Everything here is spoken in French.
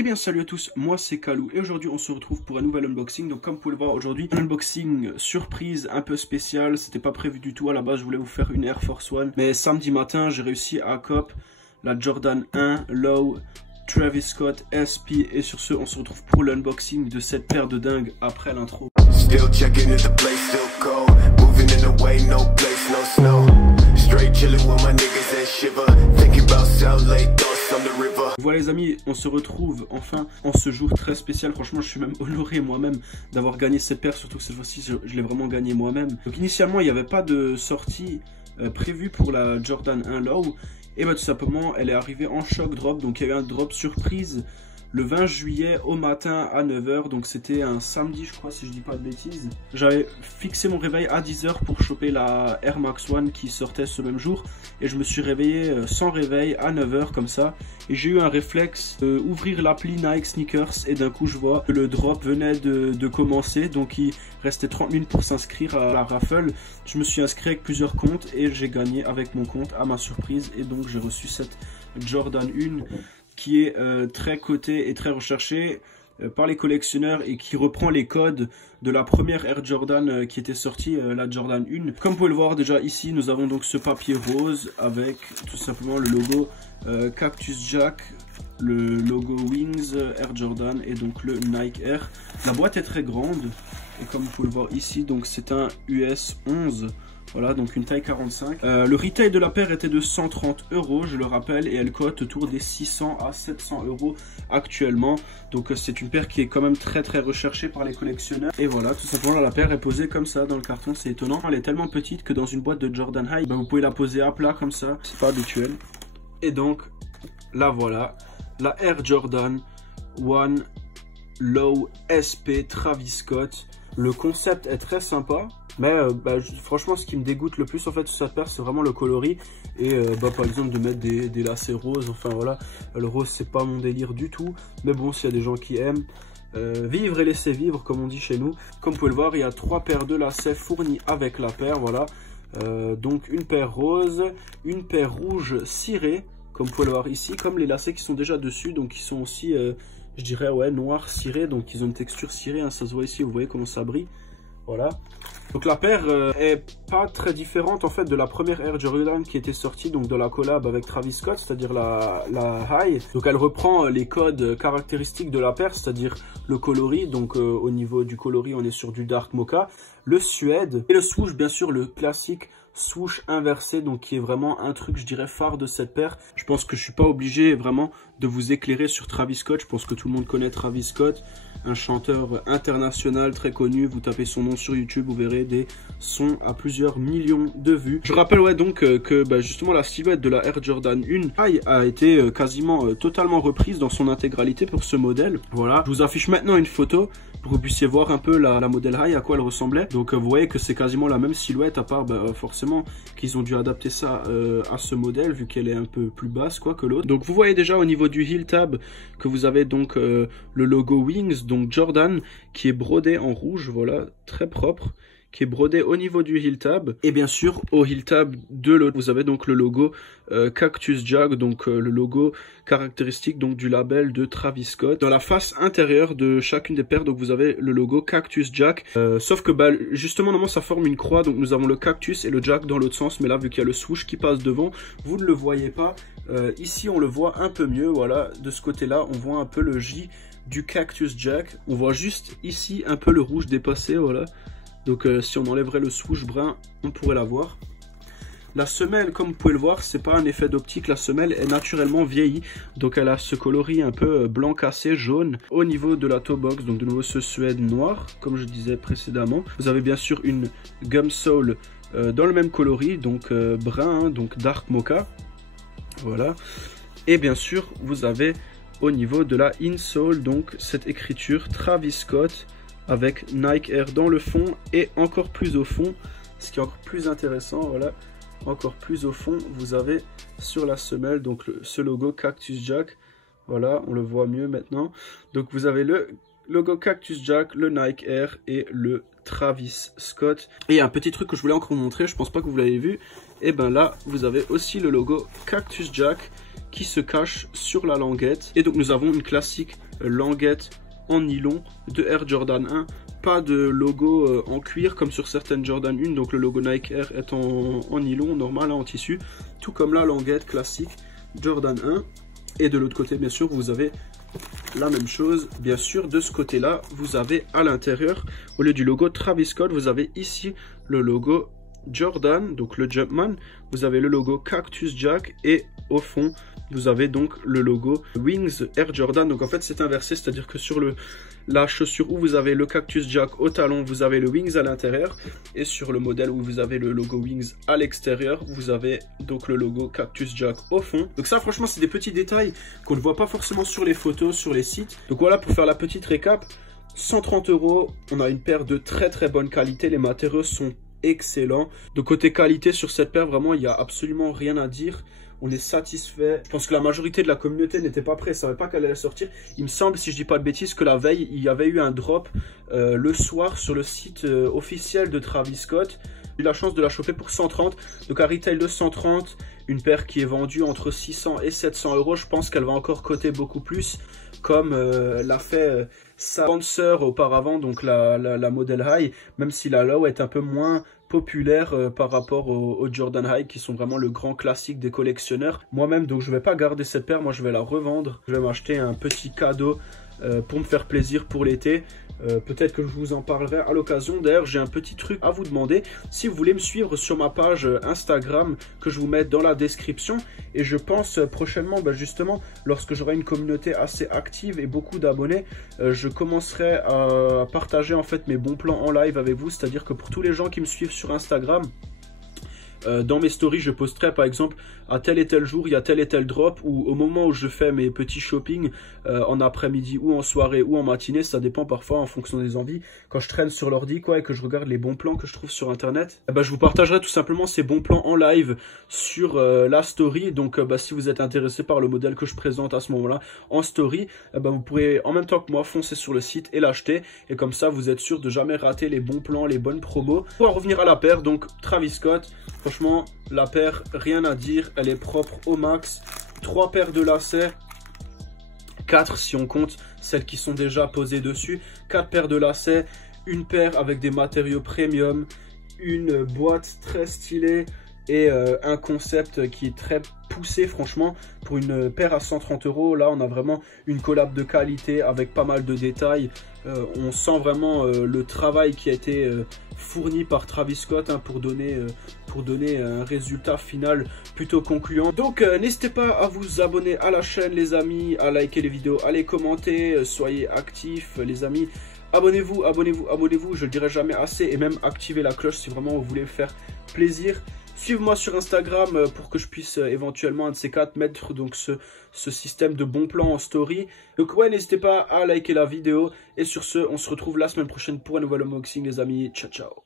Eh bien salut à tous, moi c'est Kalou et aujourd'hui on se retrouve pour un nouvel unboxing. Donc comme vous pouvez le voir aujourd'hui, un unboxing surprise un peu spécial. C'était pas prévu du tout, à la base je voulais vous faire une Air Force One, mais samedi matin j'ai réussi à cop la Jordan 1 Low Travis Scott SP. Et sur ce on se retrouve pour l'unboxing de cette paire de dingue après l'intro. Still checking if the place still cold. Moving in the way, no place, no snow. Straight chilling with my niggas that shiver. Thinking about South Lake, thoughts on the river. Voilà les amis, on se retrouve enfin en ce jour très spécial. Franchement je suis même honoré moi-même d'avoir gagné cette paire, surtout que cette fois-ci je l'ai vraiment gagné moi-même. Donc initialement il n'y avait pas de sortie prévue pour la Jordan 1 Low. Et bah tout simplement elle est arrivée en shock drop. Donc il y a eu un drop surprise le 20 juillet au matin à 9 h. Donc c'était un samedi je crois si je dis pas de bêtises. J'avais fixé mon réveil à 10 h pour choper la Air Max One qui sortait ce même jour. Et je me suis réveillé sans réveil à 9 h comme ça. Et j'ai eu un réflexe ouvrir l'appli Nike Sneakers. Et d'un coup je vois que le drop venait de commencer. Donc il restait 30 minutes pour s'inscrire à la raffle. Je me suis inscrit avec plusieurs comptes et j'ai gagné avec mon compte à ma surprise. Et donc j'ai reçu cette Jordan 1 qui est très cotée et très recherchée par les collectionneurs et qui reprend les codes de la première Air Jordan qui était sortie, la Jordan 1. Comme vous pouvez le voir déjà ici, nous avons donc ce papier rose avec tout simplement le logo Cactus Jack, le logo Wings Air Jordan et donc le Nike Air. La boîte est très grande et comme vous pouvez le voir ici, donc c'est un US 11. Voilà, donc une taille 45. Le retail de la paire était de 130 €, je le rappelle, et elle cote autour des 600 à 700 € actuellement. Donc c'est une paire qui est quand même très recherchée par les collectionneurs. Et voilà, tout simplement la paire est posée comme ça dans le carton, c'est étonnant. Elle est tellement petite que dans une boîte de Jordan High, vous pouvez la poser à plat comme ça, c'est pas habituel. Et donc, là voilà, la Air Jordan 1 Low SP Travis Scott. Le concept est très sympa. Mais franchement ce qui me dégoûte le plus en fait sur cette paire c'est vraiment le coloris. Et par exemple de mettre des lacets roses, enfin voilà. Le rose c'est pas mon délire du tout. Mais bon, s'il y a des gens qui aiment, vivre et laisser vivre comme on dit chez nous. Comme vous pouvez le voir, il y a 3 paires de lacets fournis avec la paire, voilà. Donc une paire rose, une paire rouge cirée, comme vous pouvez le voir ici. Comme les lacets qui sont déjà dessus, donc ils sont aussi je dirais ouais noir ciré. Donc ils ont une texture cirée, hein, ça se voit ici, vous voyez comment ça brille. Voilà. Donc la paire est pas très différente en fait de la première Air Jordan qui était sortie donc de la collab avec Travis Scott, c'est-à-dire la High. Donc elle reprend les codes caractéristiques de la paire, c'est-à-dire le coloris. Donc au niveau du coloris on est sur du dark mocha, le suède et le swoosh, bien sûr le classique swoosh inversé, donc qui est vraiment un truc je dirais phare de cette paire. Je pense que je suis pas obligé vraiment de vous éclairer sur Travis Scott, je pense que tout le monde connaît Travis Scott, un chanteur international très connu. Vous tapez son nom sur YouTube, vous verrez des sons à plusieurs millions de vues. Je rappelle ouais donc que justement la silhouette de la Air Jordan 1 High a été quasiment totalement reprise dans son intégralité pour ce modèle. Voilà, je vous affiche maintenant une photo pour que vous puissiez voir un peu la modèle High, à quoi elle ressemblait. Donc vous voyez que c'est quasiment la même silhouette, à part forcément qu'ils ont dû adapter ça à ce modèle vu qu'elle est un peu plus basse quoi que l'autre. Donc vous voyez déjà au niveau du heel tab que vous avez donc le logo Wings, donc Jordan, qui est brodé en rouge, voilà, très propre, qui est brodé au niveau du heel tab. Et bien sûr au heel tab de l'autre vous avez donc le logo Cactus Jack, donc le logo caractéristique donc du label de Travis Scott. Dans la face intérieure de chacune des paires donc vous avez le logo Cactus Jack, sauf que justement normalement ça forme une croix, donc nous avons le cactus et le jack dans l'autre sens, mais là vu qu'il y a le swoosh qui passe devant, vous ne le voyez pas. Ici on le voit un peu mieux, voilà, de ce côté là on voit un peu le J du Cactus Jack, on voit juste ici un peu le rouge dépassé, voilà. Donc si on enlèverait le swoosh brun, on pourrait la voir. La semelle, comme vous pouvez le voir, c'est pas un effet d'optique, la semelle est naturellement vieillie. Donc elle a ce coloris un peu blanc cassé, jaune. Au niveau de la toe box, donc de nouveau ce suède noir, comme je disais précédemment. Vous avez bien sûr une gum sole dans le même coloris, donc brun, hein, donc dark mocha. Voilà. Et bien sûr, vous avez au niveau de la insole, donc cette écriture Travis Scott avec Nike Air dans le fond et encore plus au fond, ce qui est encore plus intéressant, voilà, encore plus au fond, vous avez sur la semelle donc ce logo Cactus Jack, voilà, on le voit mieux maintenant. Donc vous avez le logo Cactus Jack, le Nike Air et le Travis Scott. Et un petit truc que je voulais encore vous montrer, je pense pas que vous l'avez vu, et ben là vous avez aussi le logo Cactus Jack qui se cache sur la languette. Et donc nous avons une classique languette en nylon de Air Jordan 1. Pas de logo en cuir comme sur certaines Jordan 1, donc le logo Nike Air est en nylon normal, hein, en tissu, tout comme la languette classique Jordan 1. Et de l'autre côté, bien sûr, vous avez la même chose. Bien sûr, de ce côté-là, vous avez à l'intérieur, au lieu du logo Travis Scott, vous avez ici le logo Jordan, donc le Jumpman. Vous avez le logo Cactus Jack et au fond, vous avez donc le logo Wings Air Jordan. Donc en fait, c'est inversé, c'est-à-dire que sur la chaussure où vous avez le Cactus Jack au talon, vous avez le Wings à l'intérieur. Et sur le modèle où vous avez le logo Wings à l'extérieur, vous avez donc le logo Cactus Jack au fond. Donc ça, franchement, c'est des petits détails qu'on ne voit pas forcément sur les photos, sur les sites. Donc voilà, pour faire la petite récap, 130 €, on a une paire de très très bonne qualité. Les matériaux sont excellents. De côté qualité, sur cette paire, vraiment, il n'y a absolument rien à dire. On est satisfait. Je pense que la majorité de la communauté n'était pas prête, ne savait pas qu'elle allait sortir. Il me semble, si je dis pas de bêtises, que la veille, il y avait eu un drop le soir sur le site officiel de Travis Scott. J'ai eu la chance de la choper pour 130. Donc à retail de 130, une paire qui est vendue entre 600 et 700 €. Je pense qu'elle va encore coter beaucoup plus, comme l'a fait sa sponsor auparavant, donc la Model High, même si la Low est un peu moins populaire par rapport aux Jordan High, qui sont vraiment le grand classique des collectionneurs. Moi-même, donc je vais pas garder cette paire, moi je vais la revendre. Je vais m'acheter un petit cadeau pour me faire plaisir pour l'été. Peut-être que je vous en parlerai à l'occasion. D'ailleurs, j'ai un petit truc à vous demander. Si vous voulez me suivre sur ma page Instagram, que je vous mette dans la description, et je pense prochainement, justement, lorsque j'aurai une communauté assez active et beaucoup d'abonnés, je commencerai à partager en fait mes bons plans en live avec vous. C'est-à-dire que pour tous les gens qui me suivent sur Instagram, dans mes stories, je posterai par exemple à tel et tel jour, il y a tel et tel drop, ou au moment où je fais mes petits shopping en après-midi ou en soirée ou en matinée, ça dépend parfois en fonction des envies. Quand je traîne sur l'ordi et que je regarde les bons plans que je trouve sur internet, je vous partagerai tout simplement ces bons plans en live sur la story. Donc si vous êtes intéressé par le modèle que je présente à ce moment-là en story, vous pourrez en même temps que moi foncer sur le site et l'acheter, et comme ça vous êtes sûr de jamais rater les bons plans, les bonnes promos. Pour en revenir à la paire, donc Travis Scott, franchement la paire, rien à dire, elle est propre au max. 3 paires de lacets, 4 si on compte celles qui sont déjà posées dessus, 4 paires de lacets, une paire avec des matériaux premium, une boîte très stylée et un concept qui est très poussé. Franchement, pour une paire à 130 €, là on a vraiment une collab de qualité avec pas mal de détails. On sent vraiment le travail qui a été fourni par Travis Scott pour donner un résultat final plutôt concluant. Donc n'hésitez pas à vous abonner à la chaîne les amis, à liker les vidéos, à les commenter, soyez actifs les amis. Abonnez-vous, je le dirai jamais assez, et même activez la cloche si vraiment vous voulez faire plaisir. Suivez-moi sur Instagram pour que je puisse éventuellement, un de ces 4, mettre donc ce système de bons plans en story. Donc ouais, n'hésitez pas à liker la vidéo. Et sur ce, on se retrouve la semaine prochaine pour un nouvel unboxing les amis. Ciao, ciao.